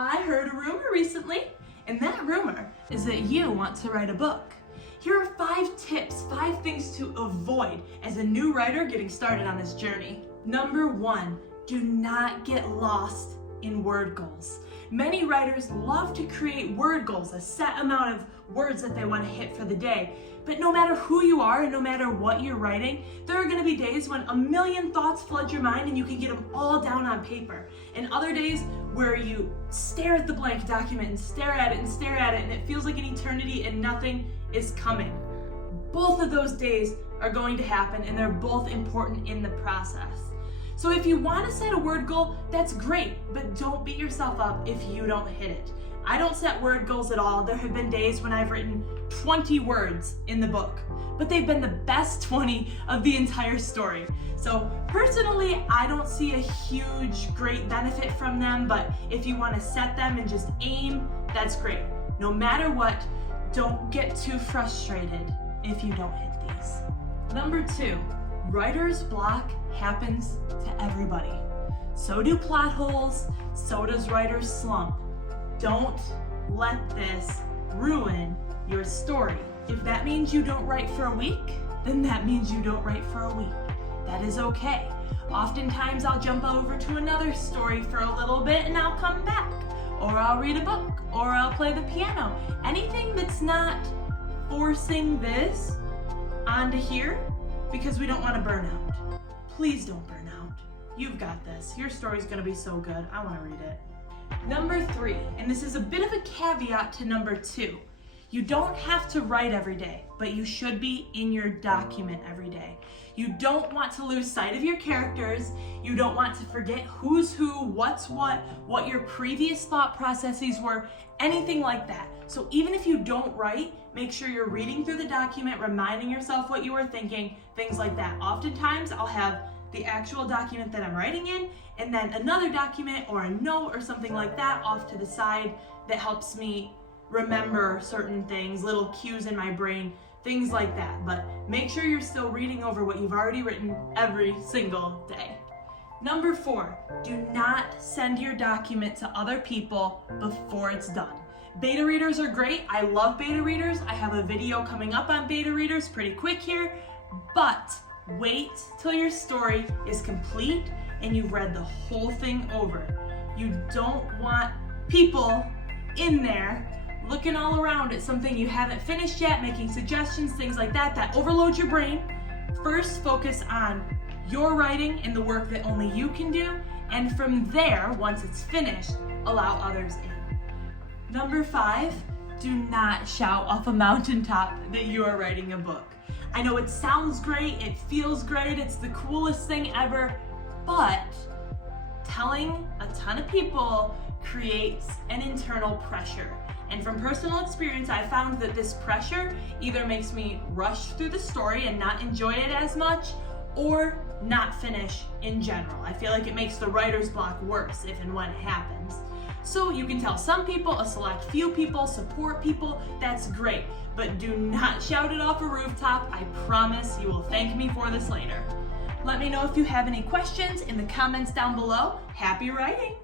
I heard a rumor recently, and that rumor is that you want to write a book. Here are 5 tips, 5 things to avoid as a new writer getting started on this journey. Number 1, do not get lost in word goals. Many writers love to create word goals, a set amount of words that they want to hit for the day. But no matter who you are and no matter what you're writing, there are going to be days when a million thoughts flood your mind and you can get them all down on paper. And other days where you stare at the blank document and stare at it and stare at it and it feels like an eternity and nothing is coming. Both of those days are going to happen and they're both important in the process. So if you want to set a word goal, that's great, but don't beat yourself up if you don't hit it. I don't set word goals at all. There have been days when I've written 20 words in the book, but they've been the best 20 of the entire story. So personally, I don't see a huge, great benefit from them, but if you want to set them and just aim, that's great. No matter what, don't get too frustrated if you don't hit these. Number 2, writer's block happens to everybody. So do plot holes, so does writer's slump. Don't let this ruin your story. If that means you don't write for a week, then that means you don't write for a week. That is okay. Oftentimes I'll jump over to another story for a little bit and I'll come back. Or I'll read a book, or I'll play the piano. Anything that's not forcing this onto here because we don't want to burn out. Please don't burn out. You've got this. Your story's gonna be so good. I wanna read it. Number 3, and this is a bit of a caveat to number 2. You don't have to write every day, but you should be in your document every day. You don't want to lose sight of your characters. You don't want to forget who's who, what's what your previous thought processes were, anything like that. So even if you don't write, make sure you're reading through the document, reminding yourself what you were thinking, things like that. Oftentimes I'll have the actual document that I'm writing in, and then another document or a note or something like that off to the side that helps me remember certain things, little cues in my brain, things like that. But make sure you're still reading over what you've already written every single day. Number 4, do not send your document to other people before it's done. Beta readers are great. I love beta readers. I have a video coming up on beta readers pretty quick here, but wait till your story is complete and you've read the whole thing over. You don't want people in there looking all around at something you haven't finished yet, making suggestions, things like that, that overload your brain. First, focus on your writing and the work that only you can do, and from there, once it's finished, allow others in. Number 5, do not shout off a mountaintop that you are writing a book. I know it sounds great, it feels great, it's the coolest thing ever, but telling a ton of people creates an internal pressure. And from personal experience, I found that this pressure either makes me rush through the story and not enjoy it as much, or not finish in general. I feel like it makes the writer's block worse if and when it happens. So you can tell some people, a select few people, support people, that's great. But do not shout it off a rooftop. I promise you will thank me for this later. Let me know if you have any questions in the comments down below. Happy writing!